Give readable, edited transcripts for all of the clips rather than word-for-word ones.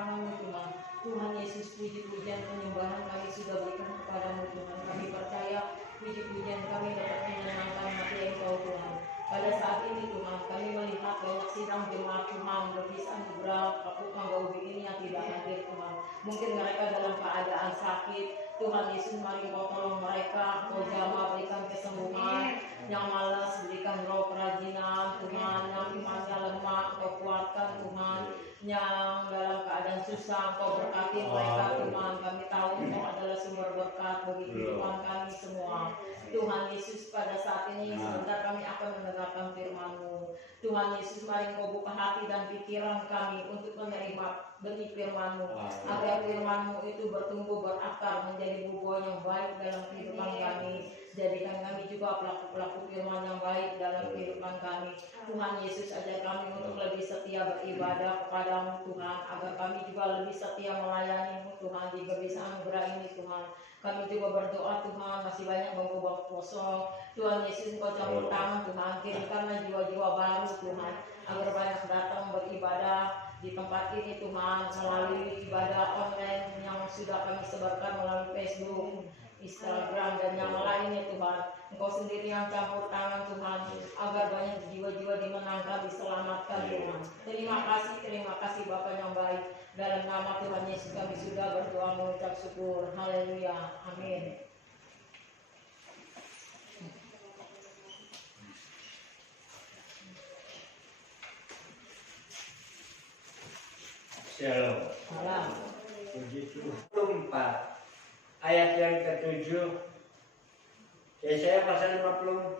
tangan-Mu Tuhan. Tuhan Yesus, puji-pujian penyembahan kami sudah berikan kepadamu Tuhan. Kami percaya puji-pujian kami dapat menyenangkan hati Engkau Tuhan. Pada saat ini Tuhan, kami melihat banyak sidang jemaat Tuhan berbisa anugerah kapuk manggau ini yang tidak hadir Tuhan. Mungkin mereka dalam keadaan sakit. Tuhan Yesus, mari Kau tolong mereka. Kau jamah berikan kesembuhan. Yang malas berikan roh kerajinan Tuhan. Yang imannya lemah Kau kuatkan Tuhan. Yang dalam keadaan susah Kau berkati mereka Tuhan. Kami tahu Kau adalah sumber berkat bagi kehidupan kami semua. Tuhan Yesus, pada saat ini sebentar kami akan mendengarkan firman-Mu. Tuhan Yesus, mari Kau buka hati dan pikiran kami untuk menerima benih firman-Mu, agar firman-Mu itu bertumbuh berakar menjadi buah yang baik dalam kehidupan kami. Jadikan kami juga pelaku-pelaku firman yang baik dalam kehidupan kami. Tuhan Yesus, ajar kami untuk lebih setia beribadah kepada-Mu Tuhan, agar kami juga lebih setia melayani-Mu Tuhan di berbisa anugerah ini Tuhan. Kami juga berdoa Tuhan, masih banyak bangku-bangku kosong. Tuhan Yesus, Kau campur tangan Tuhan, kirimkanlah jiwa-jiwa baru Tuhan, agar banyak datang beribadah di tempat ini Tuhan, melalui ibadah online yang sudah kami sebarkan melalui Facebook, Instagram, dan yang lainnya Tuhan. Engkau sendiri yang campur tangan Tuhan, agar banyak jiwa-jiwa dimenangkan, diselamatkan Tuhan. Terima kasih Bapa yang baik. Dalam nama Tuhan Yesus kami sudah berdoa mengucap syukur. Haleluya. Amin. Shalom. Salam. Puji Tuhan. 4 ayat yang ke-7. Yesaya pasal 54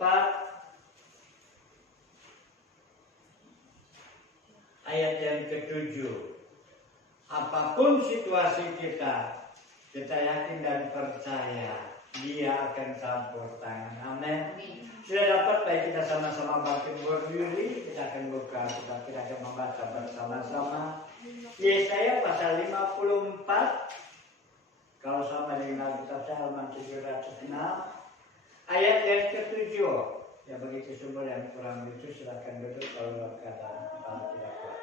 ayat yang ke-7. Apapun situasi kita yakin dan percaya Dia akan campur tangan. Amin. Sudah dapat, baik kita sama-sama bangkit berdiri. Kita akan buka, kita akan membaca bersama-sama Yesaya pasal 54. Kalau sama dengan Alkitab saya halaman 706 ayat yang ke-7. Ya, bagi kesumber yang kurang lucu silakan duduk kalau dalam keadaan tidak kuat.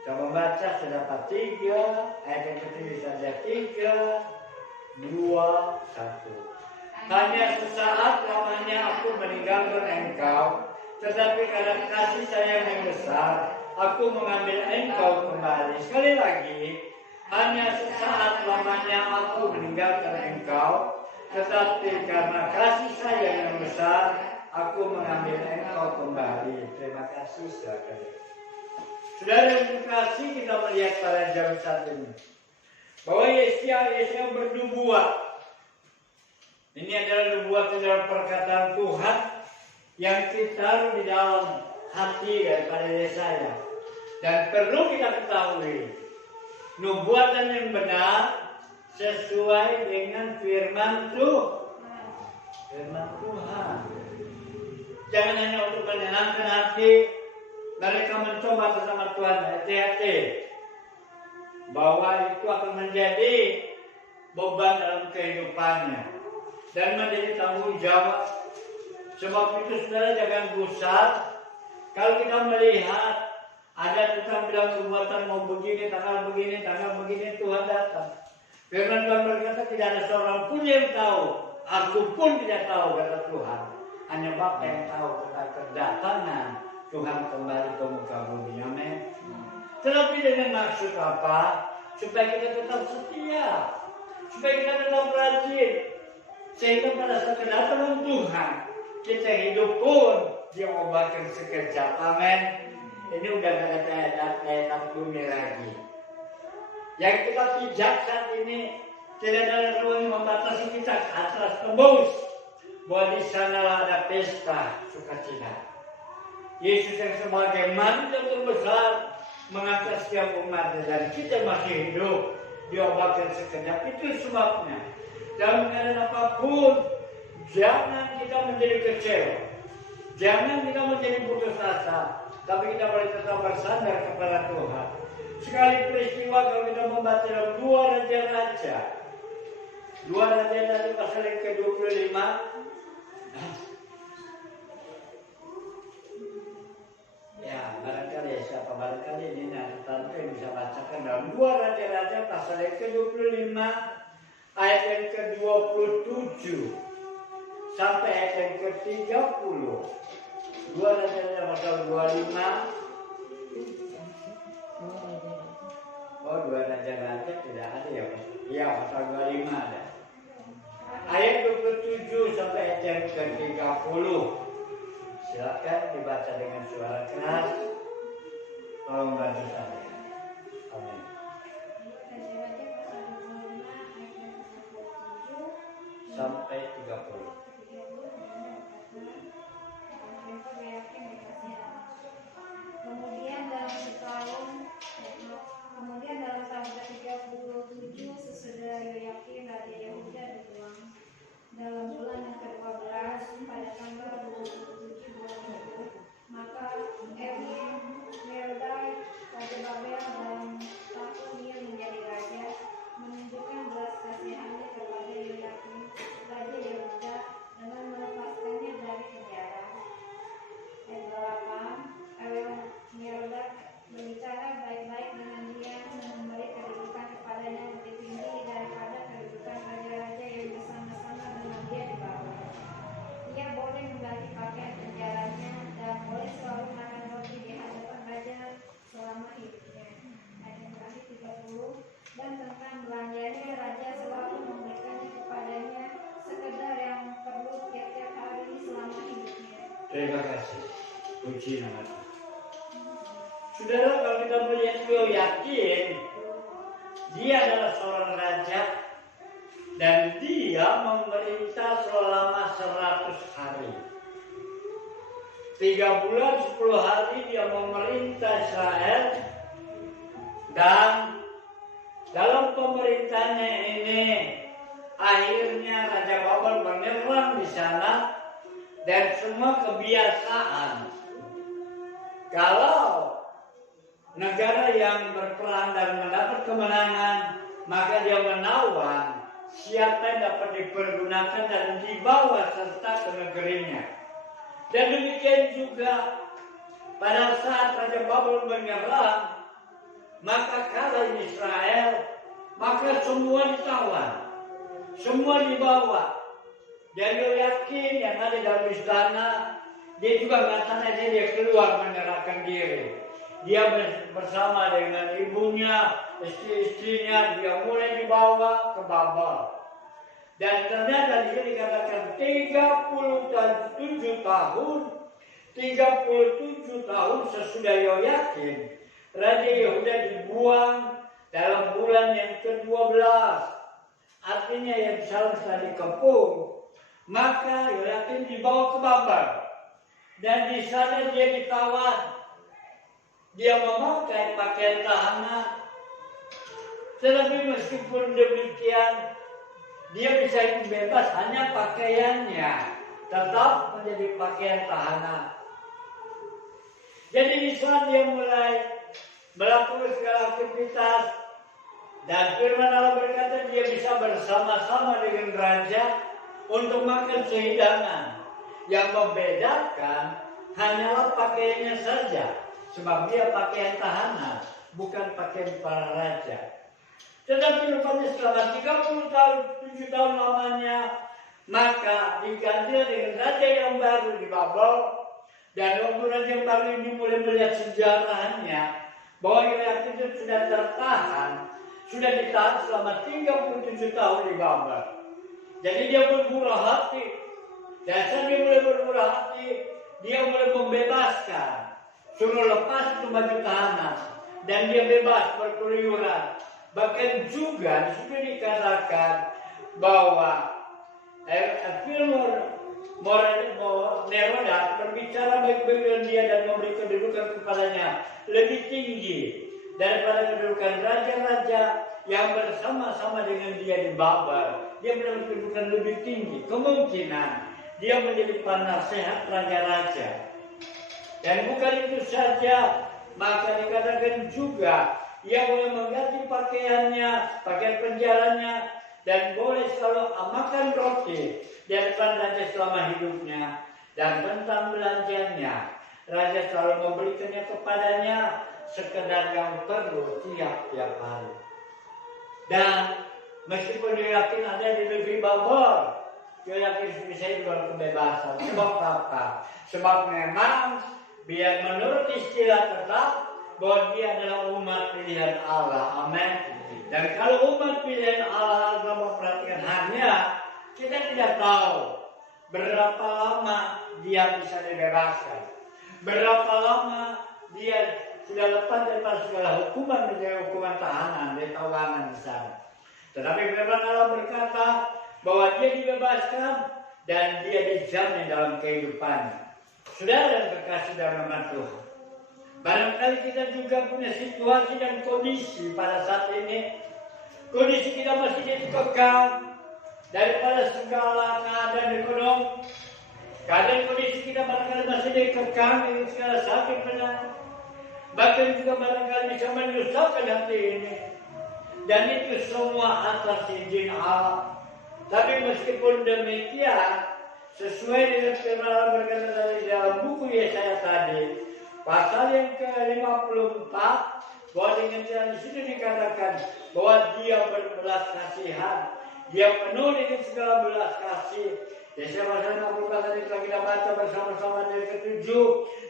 Kita membaca sudah 3 ayat yang ke-7 saja. 3, 2, 1. Hanya sesaat lamanya aku meninggalkan engkau, tetapi karena kasih sayang yang besar, aku mengambil engkau kembali. Sekali lagi, hanya sesaat lamanya aku meninggalkan engkau, tetapi karena kasih sayang yang besar, aku mengambil engkau kembali. Terima kasih, silakan. Saudara yang terkasih, kita melihat pada jam saat ini bahwa Yesaya bernubuat. Ini adalah nubuat dalam perkataan Tuhan yang ditaruh di dalam hati daripada Yesaya. Dan perlu kita ketahui, nubuatan yang benar sesuai dengan firman Tuhan. Jangan hanya untuk menyenangkan hati mereka mencoba bersama Tuhan. Hati-hati bahwa itu akan menjadi beban dalam kehidupannya dan menjadi tanggung jawab. Sebab itu saudara jangan gusar kalau kita melihat ada tukang bilang nubuatan mau begini, tanggal begini, Tuhan datang. Firman Tuhan berkata tidak ada seorang pun yang tahu, aku pun tidak tahu, kata Tuhan. Hanya Bapa yang tahu tentang kedatangan Tuhan kembali ke muka bumi. Amin. Tetapi dengan maksud apa? Supaya kita tetap setia, supaya kita tetap rajin, sehingga pada saat kedatangan Tuhan kita hidup pun diobatkan sekejap. Amin. Ini udah gak ada daya bumi lagi. Yang kita pijak saat ini tidak ada ruang yang membatasi kita ke atas tembus, bahwa di sanalah ada pesta sukacita. Yesus yang sebagai mandat terbesar mengangkat setiap umatnya dan kita masih hidup diobatkan sekejap. Itu sebabnya dalam keadaan apapun jangan kita menjadi kecewa, jangan kita menjadi putus asa, tapi kita boleh tetap bersandar kepada Tuhan. Sekali peristiwa kalau kita membaca dalam 2 Raja-Raja pasal yang ke-25. Ya, barangkali ini catatan Tuhan itu bisa bacakan dalam 2 Raja-Raja pasal yang ke-25 ayat yang ke-27 sampai ayat yang ke-30. 2 Raja-Raja pasal 25. Oh, 2 Raja-Raja tidak ada ya Pak? Iya, pasal 25 ada. Ayat 27 sampai ayat yang ke-30. Silakan dibaca dengan suara keras. Tolong bantu saya. Amin. Sampai 30. Kemudian dalam tahun ke-37 sesudah Yoyakim raja Yehuda dibuang, dalam bulan yang ke-12 pada tanggal 27 bulan itu, maka Evil-Merodach raja Babel dalam tahun dia menjadi raja menunjukkan belas kasihannya kepada Yoyakim raja Yehuda dengan melepaskannya dari penjara. Ayat 8, Evil-Merodach berbicara baik-baik dengan dia dan memberi kedudukan kepadanya lebih tinggi daripada kedudukan raja-raja yang bersama-sama dengan dia di bawah. Ia boleh mengganti pakaian penjaranya dan boleh selalu makan roti di hadapan raja selama hidupnya. Ayat yang terakhir 30, dan tentang belanjanya raja selalu memberikannya kepadanya sekedar yang perlu tiap-tiap hari selama hidupnya. Terima kasih. Puji nama Tuhan. Saudara, kalau kita melihat Yoyakim, dia adalah seorang raja dan dia memerintah selama 100 hari. 3 bulan 10 hari dia memerintah Israel, dan dalam pemerintahnya ini akhirnya Raja Babel menyerang di sana, dan semua kebiasaan kalau negara yang berperang dan mendapat kemenangan, maka dia menawan siapa yang dapat dipergunakan dan dibawa serta ke negerinya. Dan demikian juga pada saat Raja Babel menyerang, maka kalah Israel, maka semua ditawan, semua dibawa. Dan Yoyakim yang ada dalam istana, dia juga nggak dia keluar menyerahkan diri. Dia bersama dengan ibunya, istri-istrinya, dia mulai dibawa ke Babel. Dan ternyata dia dikatakan 37 tahun sesudah Yoyakim, Raja Yehuda dibuang dalam bulan yang ke-12. Artinya Yerusalem telah dikepung. Maka Yoyakim dibawa ke Babel. Dan di sana dia ditawan. Dia memakai pakaian tahanan. Tetapi meskipun demikian, dia bisa hidup bebas, hanya pakaiannya tetap menjadi pakaian tahanan. Jadi di sana dia mulai melakukan segala aktivitas, dan firman Allah berkata dia bisa bersama-sama dengan raja untuk makan sehidangan. Yang membedakan hanyalah pakaiannya saja, sebab dia pakaian tahanan, bukan pakaian para raja. Tetapi rupanya selama 30 tahun, 7 tahun lamanya, maka diganti dengan raja yang baru di Babel. Dan waktu raja yang baru ini mulai melihat sejarahnya, bahwa Yoyakim itu sudah tertahan, sudah ditahan selama 37 tahun di Babel. Jadi dia bermurah hati. Dan saat dia mulai bermurah hati, dia mulai membebaskan, suruh lepas itu baju tahanan, dan dia bebas berkeluyuran. Bahkan juga di situ dikatakan bahwa Merodach berbicara baik-baik dengan dia dan memberi kedudukan kepadanya lebih tinggi daripada kedudukan raja-raja yang bersama-sama dengan dia di Babel. Dia mendapat kedudukan lebih tinggi. Kemungkinan dia menjadi penasehat raja-raja. Dan bukan itu saja, maka dikatakan juga ia boleh mengganti pakaiannya, pakaian penjaranya, dan boleh selalu makan roti di hadapan raja selama hidupnya. Dan tentang belanjanya, raja selalu memberikannya kepadanya sekedar yang perlu tiap-tiap hari. Dan meskipun Yoyakin ada di negeri Babel, Yoyakin bisa hidup kebebasan. Sebab apa? Sebab memang biar menurut istilah tetap bahwa dia adalah umat pilihan Allah. Amin. Dan kalau umat pilihan Allah memperhatikan hanya, kita tidak tahu berapa lama dia bisa dibebaskan. Berapa lama dia sudah lepas daripada segala hukuman, menjadi hukuman tahanan di tawanan di sana. Tetapi memang Allah berkata bahwa dia dibebaskan dan dia dijamin dalam kehidupannya. Saudara dan kekasih dalam nama Tuhan, barangkali kita juga punya situasi dan kondisi pada saat ini. Kondisi kita masih dikekang daripada segala keadaan ekonomi. Keadaan kondisi kita barangkali masih dikekang dengan segala sakit penyakit. Bahkan juga barangkali bisa menyusahkan hati ini. Dan itu semua atas izin Allah. Tapi meskipun demikian, sesuai dengan firman Allah berkata dari dalam buku Yesaya tadi, pasal yang ke-54, bahwa dengan jalan di situ dikatakan bahwa dia berbelas kasihan, dia penuh dengan segala belas kasih. Yesaya pasal 64 tadi telah kita baca bersama-sama dari ke-7,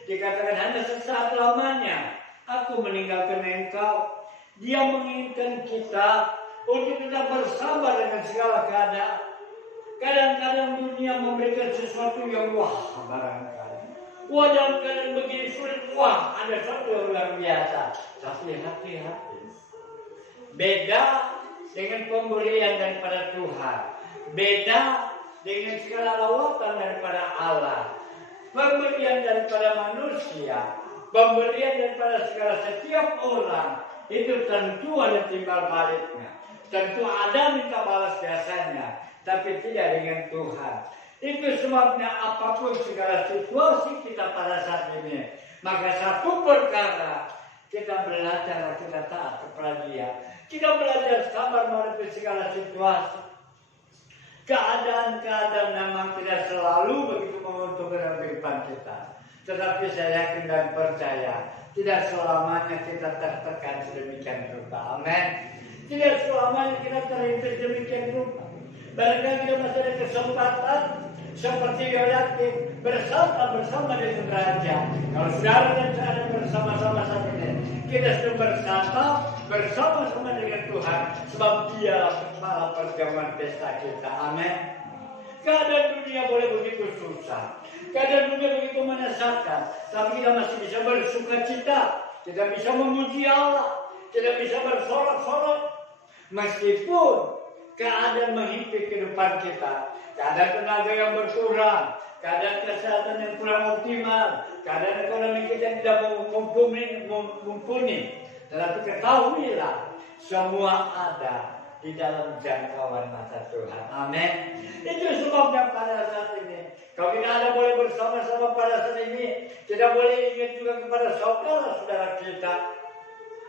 dikatakan hanya sesaat lamanya aku meninggalkan engkau. Dia menginginkan kita untuk tetap bersabar dengan segala keadaan. Kadang-kadang dunia memberikan sesuatu yang wah barangkali. Wah dalam keadaan begini sulit, wah ada sesuatu yang luar biasa. Tapi hati-hati. Beda dengan pemberian daripada Tuhan. Beda dengan segala lawatan daripada Allah. Pemberian daripada manusia. Pemberian daripada segala setiap orang. Itu tentu ada timbal baliknya. Tentu ada minta balas biasanya. Tapi tidak dengan Tuhan. Itu sebabnya apapun segala situasi kita pada saat ini. Maka satu perkara. Kita belajar, kita taat kepada Dia. Kita belajar sabar menghadapi segala situasi. Keadaan-keadaan memang tidak selalu begitu menguntungkan kehidupan kita. Tetapi saya yakin dan percaya, tidak selamanya kita tertekan sedemikian rupa. Amin. Tidak selamanya kita terhimpit demikian rupa. Barangkali kita masih ada kesempatan seperti Yoyakin bersama dengan Raja. Kalau saudara dan saya bersama-sama saat ini, kita sedang bersama-sama dengan Tuhan, sebab Dia kepala perjamuan pesta kita. Amin. Keadaan dunia boleh begitu susah, keadaan dunia begitu menyesalkan, tapi kita masih bisa bersuka cita, kita bisa memuji Allah, kita bisa bersorak-sorak, meskipun keadaan menghimpit kehidupan kita, keadaan tenaga yang berkurang, keadaan kesehatan yang kurang optimal, keadaan ekonomi kita tidak mumpuni. Tetapi ketahuilah, semua ada di dalam jangkauan mata Tuhan. Amin. Itu sebabnya pada saat ini, kalau kita ada boleh bersama-sama pada saat ini, kita boleh ingat juga kepada saudara-saudara kita.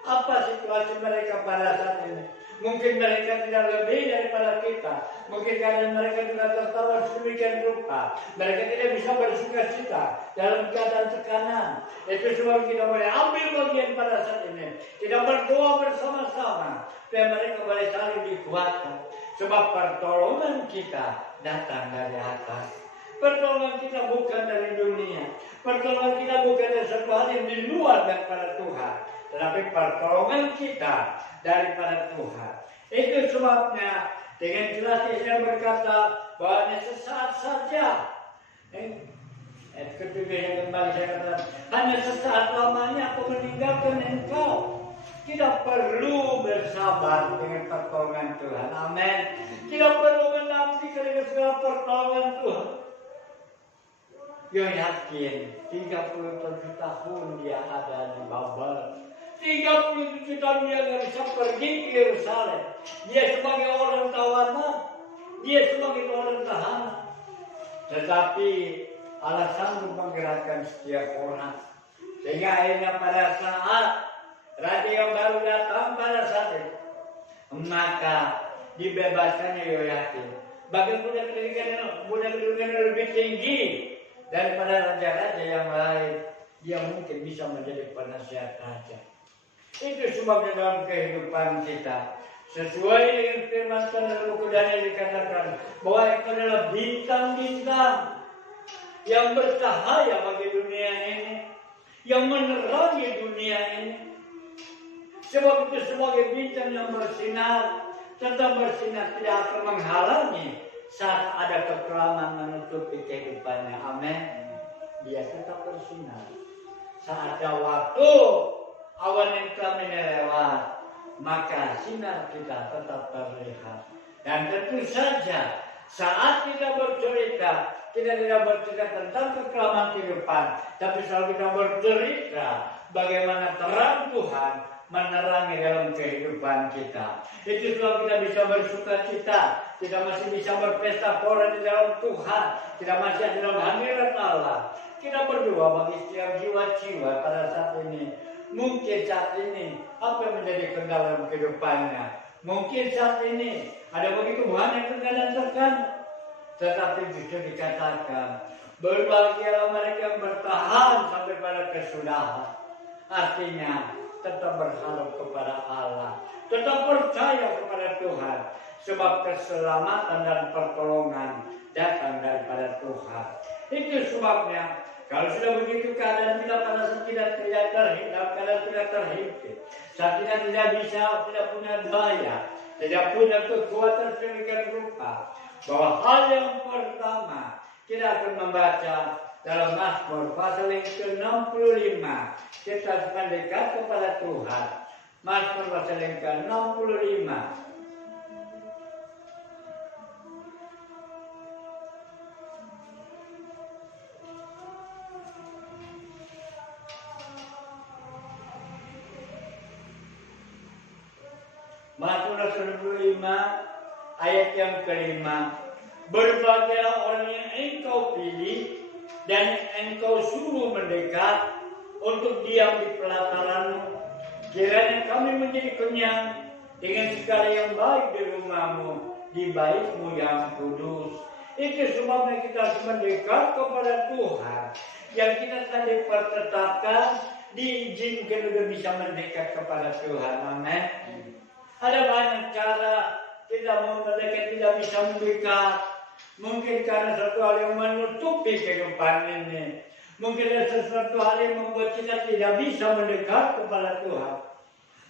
Apa situasi mereka pada saat ini? Mungkin mereka tidak lebih daripada kita. Mungkin keadaan mereka juga tertawa sedemikian rupa. Mereka tidak bisa bersuka cita dalam keadaan tekanan. Itu sebab kita boleh ambil bagian pada saat ini. Kita berdoa bersama-sama. Dan mereka boleh saling dikuatkan. Sebab pertolongan kita datang dari atas. Pertolongan kita bukan dari dunia. Pertolongan kita bukan dari sesuatu hal yang di luar daripada Tuhan. Tetapi pertolongan kita daripada Tuhan. Itu sebabnya dengan jelas Yesaya berkata bahwa hanya sesaat saja. Ketiga yang kembali saya katakan, hanya sesaat lamanya aku meninggalkan engkau. Tidak perlu bersabar dengan pertolongan Tuhan. Amin. Tidak perlu menanti dengan segala pertolongan Tuhan. Yo yakin 37 tahun dia ada di Babel. 37 tahun dia nggak bisa pergi ke Yerusalem. Dia sebagai orang tawanan, dia sebagai orang tahanan. Tetapi Allah sanggup menggerakkan setiap orang. Sehingga akhirnya pada saat raja yang baru datang pada saat itu, maka dibebaskannya Yoyakin. Bahkan punya kedudukan lebih tinggi daripada raja-raja yang lain. Dia mungkin bisa menjadi penasihat raja. Itu sebabnya dalam kehidupan kita. Sesuai dengan firman Tuhan dalam buku Daniel dikatakan bahwa itu adalah bintang-bintang yang bercahaya bagi dunia ini, yang menerangi dunia ini. Sebab itu sebagai bintang yang bersinar, tetap bersinar, tidak akan menghalangi saat ada kekelaman menutupi kehidupannya. Amin. Dia tetap bersinar. Saat ada waktu awan yang kami lewat, maka sinar kita tetap terlihat. Dan tentu saja saat kita bercerita, kita tidak bercerita tentang kekelaman kehidupan, tapi selalu kita bercerita bagaimana terang Tuhan menerangi dalam kehidupan kita. Itu sebab kita bisa bersuka cita, kita masih bisa berpesta pora di dalam Tuhan, kita masih ada dalam hadirat Allah. Kita berdoa bagi setiap jiwa-jiwa pada saat ini. Mungkin saat ini apa yang menjadi kendala dalam kehidupannya? Mungkin saat ini ada begitu banyak tekanan-tekanan, tetapi justru dikatakan berbahagialah mereka yang bertahan sampai pada kesudahan. Artinya tetap berharap kepada Allah, tetap percaya kepada Tuhan, sebab keselamatan dan pertolongan datang daripada Tuhan. Itu sebabnya kalau sudah begitu keadaan kita pada saat kita tidak terhimpit, saat kita tidak bisa, tidak punya daya, tidak punya kekuatan sedemikian rupa, bahwa hal yang pertama kita akan membaca dalam Mazmur pasal yang ke-65, kita harus mendekat kepada Tuhan. Mazmur pasal yang ke-65. Mazmur 65 ayat yang ke-5. Berbahagialah orang yang engkau pilih dan engkau suruh mendekat untuk diam di pelataranmu. Kiranya kami menjadi kenyang dengan segala yang baik di rumahmu, di baitmu yang kudus. Itu sebabnya kita harus mendekat kepada Tuhan, yang kita tadi pertetapkan, diizinkan untuk bisa mendekat kepada Tuhan. Amin. Ada banyak cara kita mau mendekat, tidak bisa mendekat. Mungkin karena sesuatu hal yang menutupi kehidupan ini. Mungkin ada sesuatu hal yang membuat kita tidak bisa mendekat kepada Tuhan.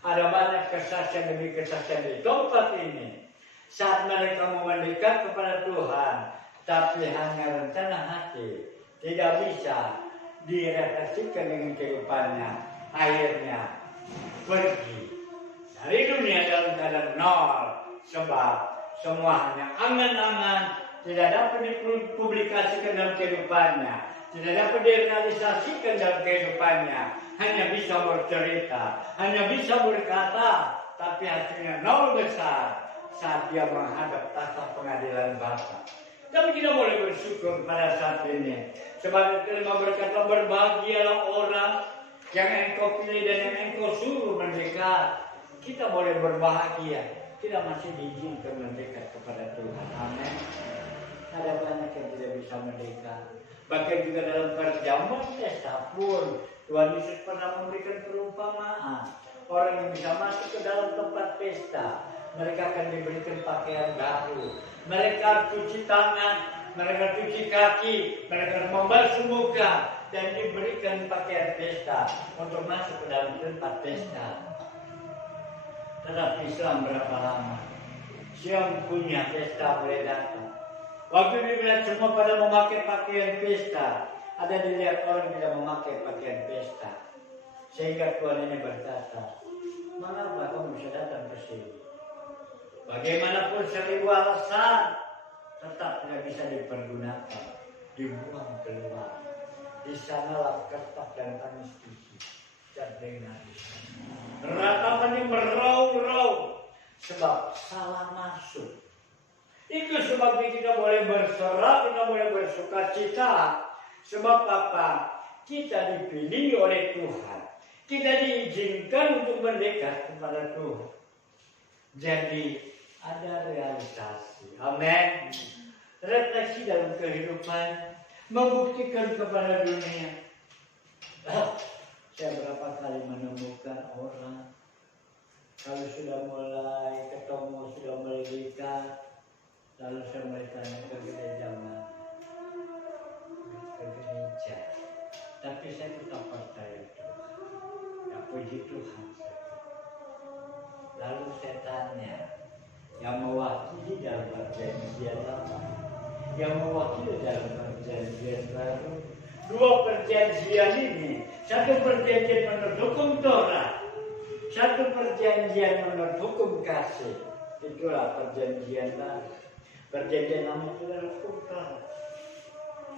Ada banyak kesaksian demi kesaksian di tempat ini. Saat mereka mau mendekat kepada Tuhan, tapi hanya rencana hati, tidak bisa direfleksikan dengan kehidupannya. Akhirnya pergi dari dunia dalam keadaan nol. Sebab semua hanya angan-angan, tidak dapat dipublikasikan dalam kehidupannya, tidak dapat direalisasikan dalam kehidupannya, hanya bisa bercerita, hanya bisa berkata, tapi hasilnya nol besar saat dia menghadap tahta pengadilan Bapa. Tapi kita boleh bersyukur pada saat ini, sebab kelima berkata, berbahagialah orang yang engkau pilih dan yang engkau suruh mendekat. Kita boleh berbahagia, kita masih diizinkan mendekat kepada Tuhan. Amin. Ada banyak yang tidak bisa mendekat. Bahkan juga dalam perjamuan pesta pun Tuhan Yesus pernah memberikan perumpamaan. Orang yang bisa masuk ke dalam tempat pesta, mereka akan diberikan pakaian baru. Mereka cuci tangan, mereka cuci kaki, mereka membasuh muka, dan diberikan pakaian pesta untuk masuk ke dalam tempat pesta. Tetapi Islam berapa lama? Siang punya pesta boleh datang. Waktu dilihat semua pada memakai pakaian pesta, ada dilihat orang tidak memakai pakaian pesta. Sehingga Tuhan ini berkata, mengapa kamu bisa datang ke sini? Bagaimanapun 1000 alasan, tetap tidak bisa dipergunakan, dibuang keluar. Di sanalah kertas dan tangis gigi terdengar. Ratapannya meraung-raung sebab salah masuk. Itu sebabnya kita boleh bersorak, kita boleh bersuka cita. Sebab apa? Kita dipilih oleh Tuhan. Kita diizinkan untuk mendekat kepada Tuhan. Jadi ada realisasi. Amin. Refleksi dalam kehidupan, membuktikan kepada dunia. Saya berapa kali menemukan orang kalau sudah mulai ketemu, sudah mulai dekat, lalu saya mulai tanya ke gereja mana? Ke gereja. Tapi saya tetap percaya Tuhan. Ya puji Tuhan. Lalu saya tanya, yang mewakili dalam perjanjian lama, yang mewakili dalam perjanjian baru, dua perjanjian ini, satu perjanjian menurut hukum Torah, satu perjanjian menurut hukum kasih. Itulah perjanjian baru. Perjanjian lama itu adalah hukum Torah.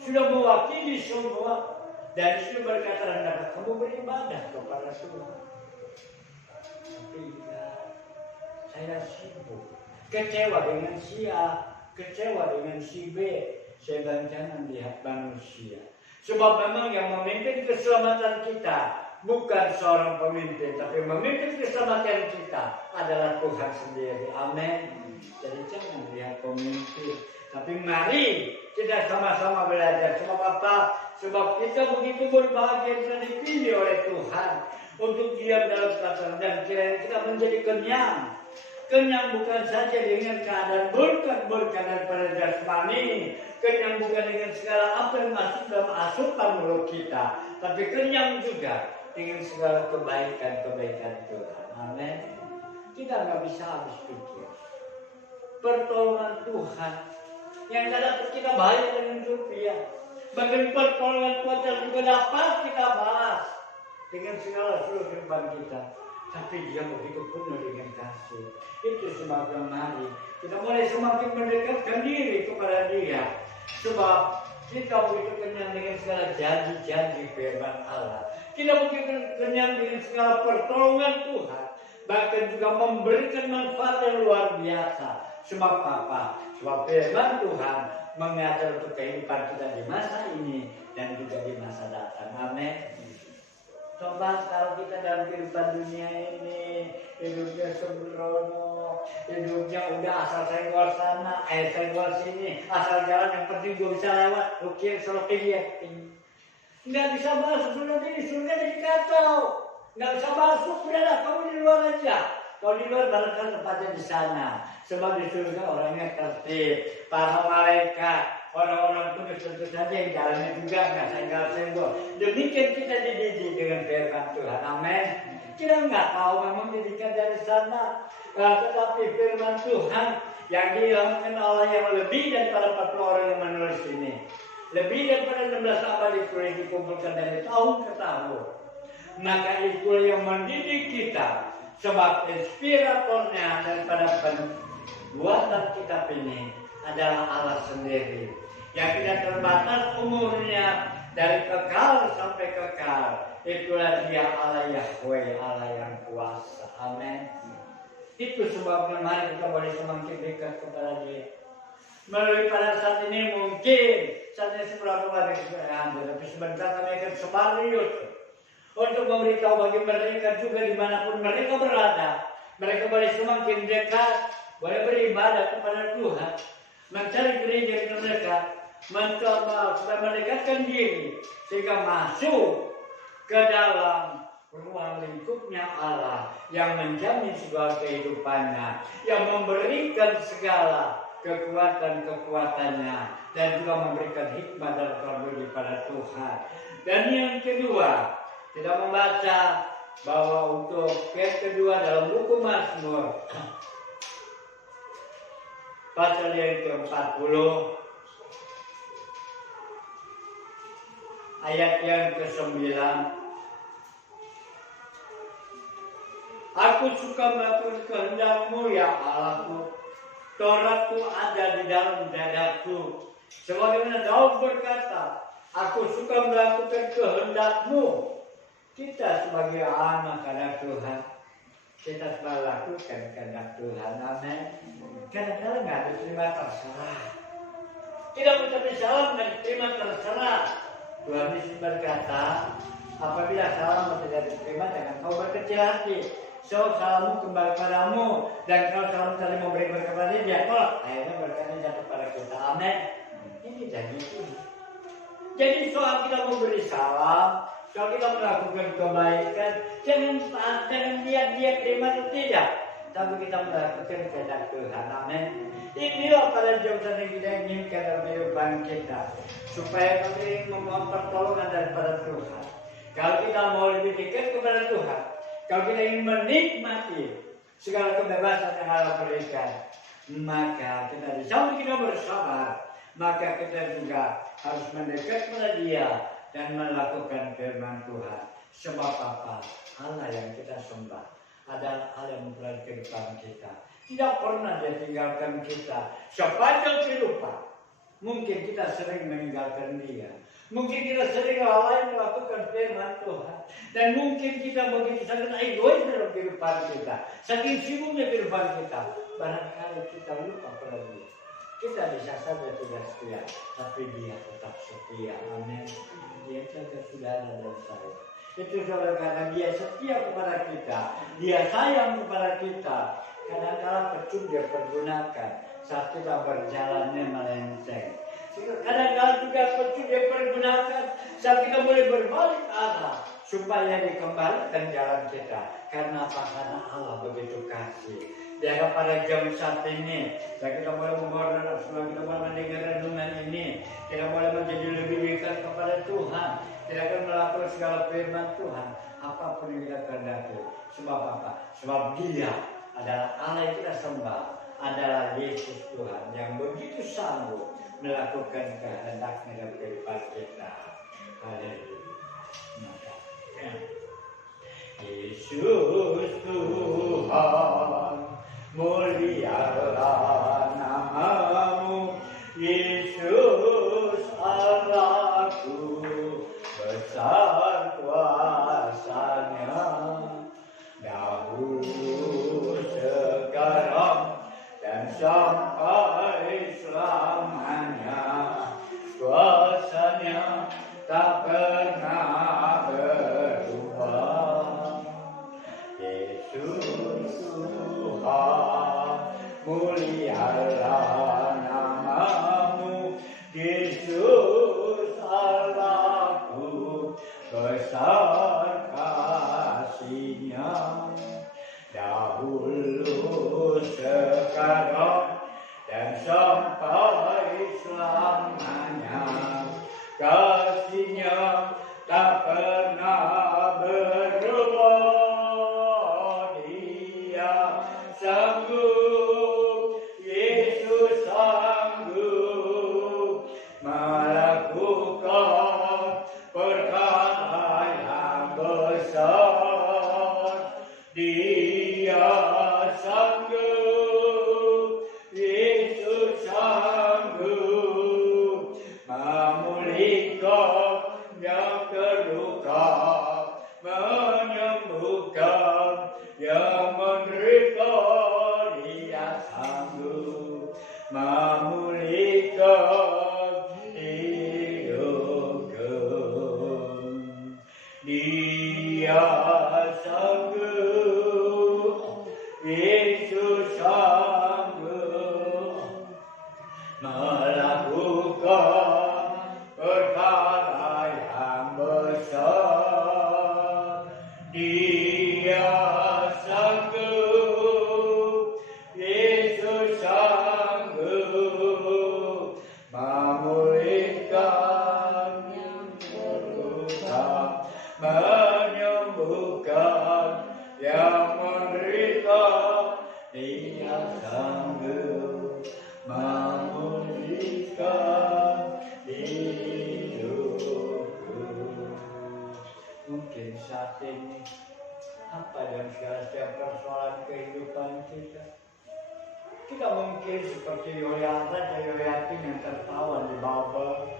Sudah mewakili semua dan sudah berkata hendaklah kamu beribadah kepada Tuhan. Tapi ya, saya sibuk, kecewa dengan si A, kecewa dengan si B. Saya bilang jangan lihat manusia. Sebab memang yang memimpin keselamatan kita bukan seorang pemimpin, tapi memimpin keselamatan kita adalah Tuhan sendiri. Amin. Jadi jangan lihat pemimpin, tapi mari kita sama-sama belajar. Sebab apa? Sebab kita begitu berbahagia telah dipilih oleh Tuhan untuk diam dalam kata dan kita menjadi kenyang. Kenyang bukan saja dengan keadaan berkat-berkat daripada jasmani, kenyang bukan dengan segala apa yang masuk dalam asupan mulut kita, tapi kenyang juga dengan segala kebaikan-kebaikan Tuhan. Amin. Kita nggak bisa habis pikir. Pertolongan Tuhan yang dapat kita bayar dengan rupiah. Bagian pertolongan Tuhan juga dapat kita bahas dengan segala seluruh kehidupan kita. Tapi dia begitu penuh dengan kasih. Itu sebabnya mari kita mulai semakin mendekatkan diri kepada Dia. Sebab kita begitu kenyang dengan segala janji-janji firman Allah. Kita begitu kenyang dengan segala pertolongan Tuhan. Bahkan juga memberikan manfaat yang luar biasa. Sebab apa? Sebab firman Tuhan mengajar untuk kehidupan kita di masa ini dan juga di masa datang. Amin. Coba kalau kita dalam kehidupan dunia ini hidupnya sembrono, hidupnya udah asal senggol sana, senggol sini, asal jalan yang penting gue bisa lewat, ukir selopin dia, nggak bisa masuk surga ini, surga jadi kacau, nggak bisa masuk, udahlah kamu di luar aja. Kalau di luar barangkali tempatnya di sana, sebab di surga orangnya tertib, para malaikat. Orang-orang kudus tentu saja yang jalannya juga nggak senggol-senggol. Demikian kita dididik dengan firman Tuhan. Amin. Kita nggak tahu memang didikan dari sana. Tetapi firman Tuhan yang diilhamkan Allah yang lebih daripada 40 orang yang menulis ini. Lebih daripada 16 abad itu yang dikumpulkan dari tahun ke tahun. Maka itulah yang mendidik kita. Sebab inspiratornya daripada pembuatan kitab ini adalah Allah sendiri yang tidak terbatas umurnya dari kekal sampai kekal. Itulah Dia Allah Yahweh, Allah yang kuasa. Amin. Itu sebabnya mari kita boleh semakin dekat kepada Dia. Melalui pada saat ini mungkin saat ini seberapa banyak keberanian, tapi sebentar kami akan sebar di YouTube untuk memberitahu bagi mereka juga dimanapun mereka berada, mereka boleh semakin dekat, boleh beribadah kepada Tuhan, mencari gereja dengan mereka, mencoba supaya mendekatkan diri sehingga masuk ke dalam ruang lingkupnya Allah yang menjamin segala kehidupannya, yang memberikan segala kekuatan-kekuatannya dan juga memberikan hikmah dan karunia pada Tuhan. Dan yang kedua, kita membaca bahwa untuk yang kedua dalam buku Mazmur pasal yang ke-40 ayat yang ke-9. Aku suka melakukan kehendak-Mu ya Allahku, Taurat-Mu ada di dalam dadaku. Sebagaimana Daud berkata, aku suka melakukan kehendak-Mu. Kita sebagai anak-anak Tuhan, kita melakukan kehendak Tuhan. Amin. Kadang-kadang nggak diterima terserah. Tidak mengucapkan salam dan diterima terserah. Tuhan Yesus berkata, apabila salam tidak diterima, jangan kau berkecil hati. So salammu kembali padamu, dan kalau salam saling memberi berkat kepada dia, tolak. Akhirnya berkatnya jatuh pada kita. Amin. Ini janji Tuhan. Jadi soal kita memberi salam, Kalau kita melakukan kebaikan, jangan lihat di mana tidak. Tapi kita melakukan kehendak Tuhan. Amin. Inilah pada jauhan yang kita inginkan dalam kehidupan kita. Supaya kami memohon pertolongan daripada Tuhan. Kalau kita mau lebih dekat kepada Tuhan. Kalau kita ingin menikmati segala kebebasan yang Allah berikan. Maka kita di samping kita bersabar. Maka kita juga harus mendekat kepada Dia. Dan melakukan firman Tuhan. Sebab apa? Allah yang kita sembah adalah Allah yang memperoleh kehidupan kita. Tidak pernah Dia tinggalkan kita sepanjang kehidupan. Mungkin kita sering meninggalkan Dia. Mungkin kita sering lalai melakukan firman Tuhan. Dan mungkin kita begitu sangat egois dalam kehidupan kita. Saking sibuknya kehidupan kita. Barangkali kita lupa pada Dia. Kita bisa saja tidak setia, tapi Dia tetap setia. Amin. Dia jaga saudara dan saya. Itu saudara karena Dia setia kepada kita. Dia sayang kepada kita. Kadang-kadang pecun Dia pergunakan saat kita berjalannya melenceng. Kadang-kadang juga pecun Dia pergunakan saat kita boleh berbalik arah supaya dikembalikan jalan kita. Karena apa? Karena Allah begitu kasih. Dia pada jam saat ini, kita boleh membawa sebelum kita boleh mendengar renungan ini, kita boleh menjadi lebih dekat kepada Tuhan. Kita akan melakukan segala firman Tuhan, apapun yang kita kehendaki. Sebab apa? Sebab Dia adalah Allah yang kita sembah, adalah Yesus Tuhan yang begitu sanggup melakukan kehendak-Nya dalam kehidupan kita. Haleluya. Yesus Tuhan, mulialah nama-Mu. Yesus Allahku, besar kuasa-Nya. Dahulu, sekarang, dan sampai selamanya. Kuasa-Nya tak pernah berubah. Yesus Tuhan, mulialah nama-Mu. Yesus Allahku, besar kasih-Nya. Dahulu, sekarang, dan sampai selamanya. Kasih-Nya tak pernah berubah. Dia sanggup, Yesus sanggup melakukan perkara yang besar. Dia sanggup, Yesus sanggup memulihkan yang terluka, menyembuhkan yang menderita. Dia sanggup memulihkan hidupku. Dia sanggup, Yesus sanggup melakukan perkara yang besar. Dia sanggup, Yesus sanggup memulihkan yang terluka, menyembuhkan yang menderita. Dia sanggup memulihkan hidupku. Mungkin saat ini apa dan segala setiap persoalan kehidupan kita, kita mungkin seperti Raja Yoyakim yang tertawa di Babel,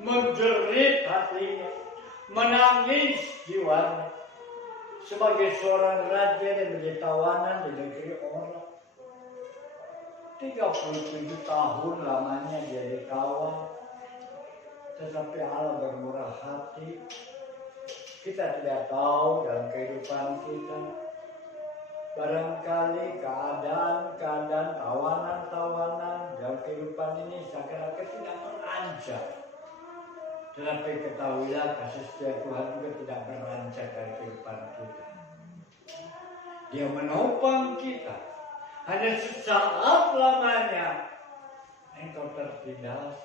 menjerit hatinya, menangis jiwanya sebagai seorang raja dan menjadi tawanan di negeri orang. 37 tahun lamanya dia ditawan, tetapi Allah bermurah hati. Kita tidak tahu dalam kehidupan kita, barangkali keadaan tawanan-tawanan dalam kehidupan ini seakan-akan tidak mengancam. Tetapi ketahuilah kasih setia Tuhan juga tidak merancangkan kehidupan kita. Dia menopang kita. Hanya sesaat lamanya engkau tertindas.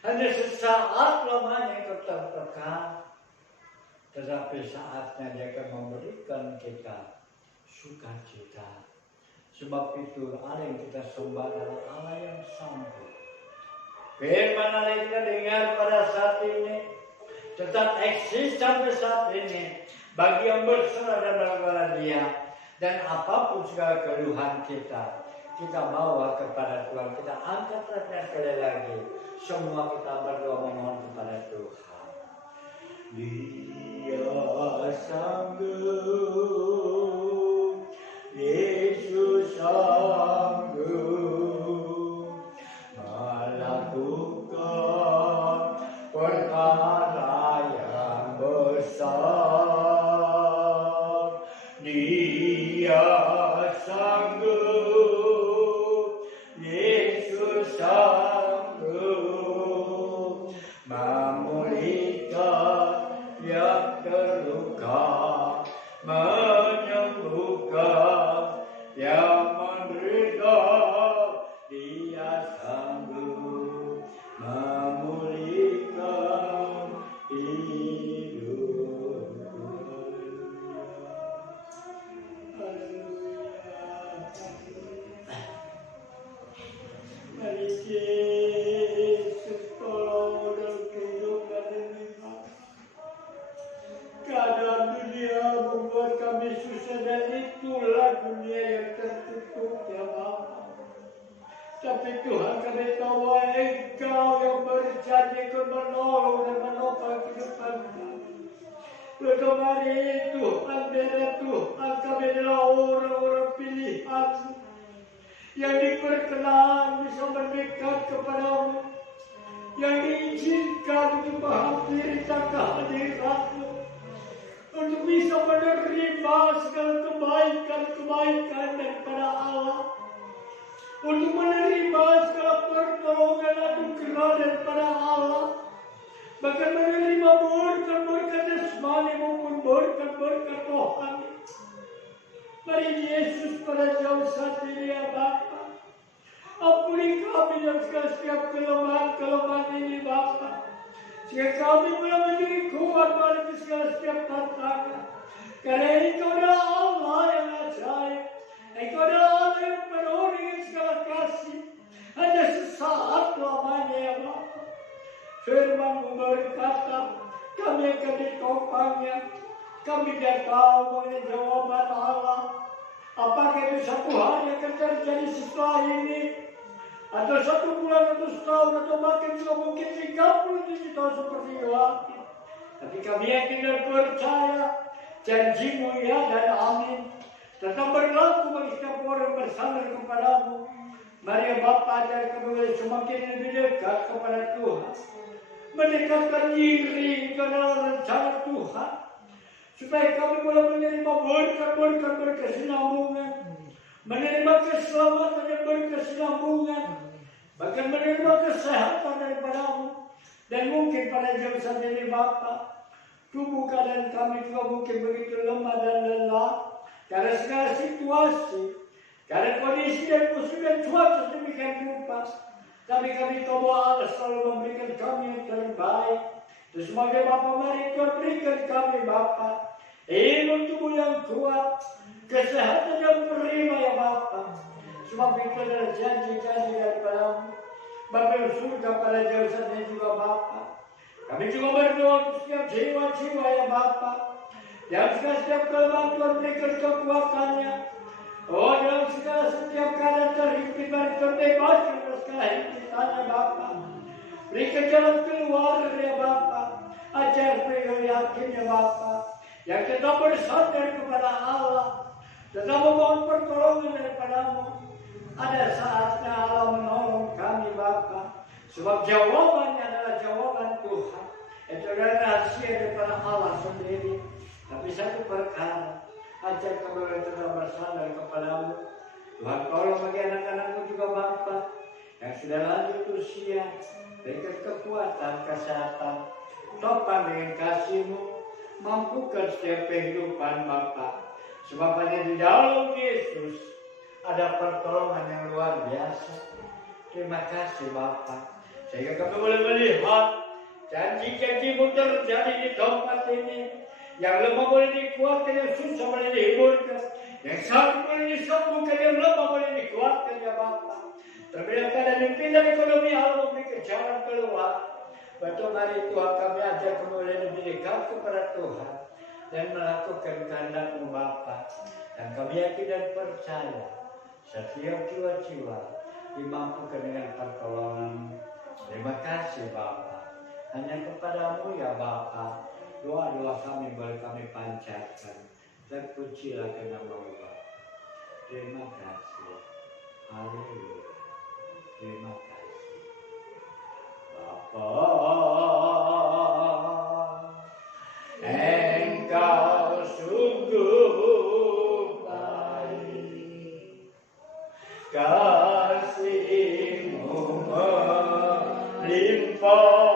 Hanya sesaat lamanya engkau tertekan. Tetapi saatnya dia akan memberikan kita sukacita. Sebab itu Allah yang kita sembah adalah Allah yang sanggup. Firman Allah yang kita dengar pada saat ini tetap eksis sampai saat ini bagi yang berserah dan berkepada Dia. Dan apapun segala keluhan kita bawa kepada Tuhan, kita angkat sekali lagi. Semua kita berdoa memohon kepada Tuhan. Dia sanggup, Yesus sanggup melakukan perkara yang besar. Dia sanggup, Yesus sanggup memulihkan yang terluka, menyembuhkan yang menderita. Dia sanggup memulihkan hidup. Mari Yesus tolong dan tunjukkan ini. Keadaan dunia membuat kami susah dan itulah dunia yang tertutup ya Bapa. Tapi Tuhan kami tahu Engkau yang berjanji akan menolong dan menopang kehidupan kami. Kemarin Tuhan biarlah Tuhan kami adalah orang-orang pilihan yang diperkenan bisa mendekat kepadamu, yang diizinkan untuk menghampiri kehadiran-Mu, untuk bisa menerima segala kebaikan-kebaikan daripada Allah, untuk menerima segala pertolongan anugerah daripada Allah, bahkan menerima berkat-berkat jasmani maupun berkat-berkat rohani. Mari Yesus pada jauh saat ini ya Bapa, ampuni kami dalam setiap kelemahan ini Bapa, sehingga kami boleh menjadi kuat pada segala setiap tantangan. Karena Engkau adalah Allah yang ajaib, Engkau adalah Allah yang penuh dengan segala kasih. Hanya sesaat lamanya ya Bapa. Firman-Mu berkata, kami akan ditopangnya. Kami tidak tahu mengenai jawaban Allah. Apakah itu satu hari akan terjadi setelah ini, atau 1 bulan, atau setahun, atau bahkan juga mungkin 37 tahun seperti itu lagi. Tapi kami yakin dan percaya janji-Mu ya dan amin tetap berlaku bagi setiap orang bersandar kepadamu. Mari ya Bapa, ajar kami semakin lebih dekat kepada Tuhan, mendekatkan diri ke dalam rencana Tuhan, supaya kami boleh menerima berkat-berkat berkesinambungan, menerima keselamatan dan berkesinambungan, bahkan menerima kesehatan daripada-Mu. Dan mungkin pada jam saat ini Bapa, tubuh keadaan kami juga mungkin begitu lemah dan lelah karena segala situasi, karena kondisi dan musibah cuaca demikian rupa. Tapi kami tahu bahwa Allah selalu memberikan kami yang terbaik. Terus sebagai Bapa, mari Tuhan berikan kami Bapa iman tubuh yang kuat, kesehatan yang prima ya Bapa. Sebab itu adalah janji-janji daripada-Mu. Bapa yang surga pada jauh saat ini juga Bapa. Kami juga berdoa untuk setiap jiwa-jiwa ya Bapa, yang setiap kelemahan Tuhan berikan kekuatannya. Oh, dalam segala setiap keadaan terhimpit, mari Tuhan bebaskan dari segala himpitannya Bapa. Berikan jalan keluar ya Bapa. Ajar mereka yakin ya Bapa, yang tetap bersandar kepada Allah, tetap memohon pertolongan daripada-Mu. Ada saatnya Allah menolong kami Bapa, sebab jawabannya adalah jawaban Tuhan. Itu adalah rahasia daripada Allah sendiri. Tapi satu perkara, ajar kami tetap bersandar kepada-Mu. Tuhan tolong bagi anak-anak-Mu juga Bapa, yang sudah lanjut usia, berikan kekuatan, kesehatan, topan dengan kasih-Mu, mampukan setiap kehidupan Bapa. Sebab hanya di dalam Yesus ada pertolongan yang luar biasa. Terima kasih Bapa. Sehingga kami boleh melihat janji-janji-Mu terjadi di tempat ini. Yang lemah boleh dikuatkan, yang susah boleh dihiburkan. Yang sakit boleh disembuhkan, yang lemah boleh dikuatkan ya Bapa. Terlebih keadaan impindan ekonomi Allah memberikan jalan keluar. Waktu hari Tuhan kami ajak kemudian lebih dekat kepada Tuhan dan melakukan kehendak-Mu Bapa. Dan kami yakin dan percaya setiap jiwa-jiwa dimampukan dengan pertolongan. Terima kasih Bapa. Hanya kepadamu ya Bapa. Doa-doa kami boleh kami panjatkan. Terpujilah nama-Mu Bapa. Terima kasih. Haleluya. Terima kasih. Bapa, Engkau sungguh baik. Kasih-Mu melimpah.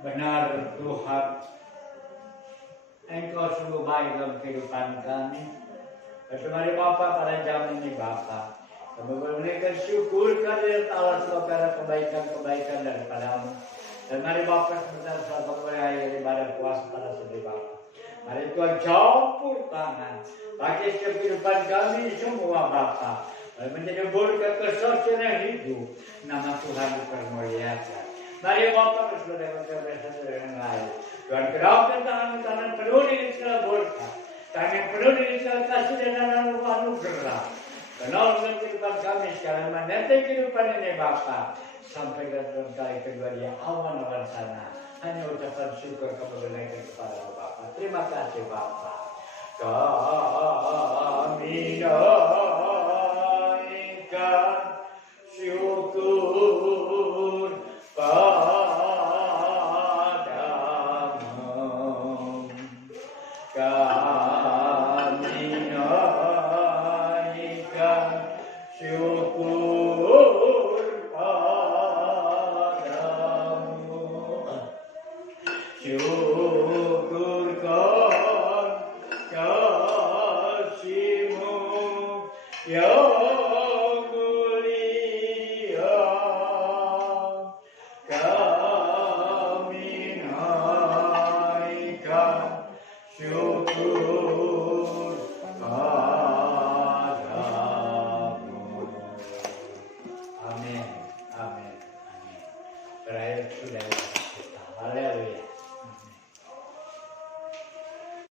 Benar Tuhan, Engkau sungguh baik dalam kehidupan kami. Mari Bapa pada jam ini Bapa, kami memberikan syukur kehadirat Allah sebab karena kebaikan-kebaikan daripada-Mu. Dan mari Bapa sebentar saat mengakhiri ibadah puasa pada sendiri Bapa. Mari Tuhan campur tangan bagi setiap kehidupan kami semua Bapa. Mari menjadi berkat kesaksian yang hidup. Nama Tuhan dipermuliakan. Mari Bapa bersaudara-saudara yang lain. Tuhan kerapkan tangan penuh dengan segala berkat. Tangan penuh dengan segala kasih dan anugerah. Kenal dengan kehidupan kami sekarang menentang kehidupan ini Bapa. Sampai ke kali kedua dia awan-awan sana. Hanya ucapan syukur kami menaikkan kepada Bapa. Terima kasih Bapa. Kami naikkan syukur padamu. Kami naikkan syukur padamu. Yesus.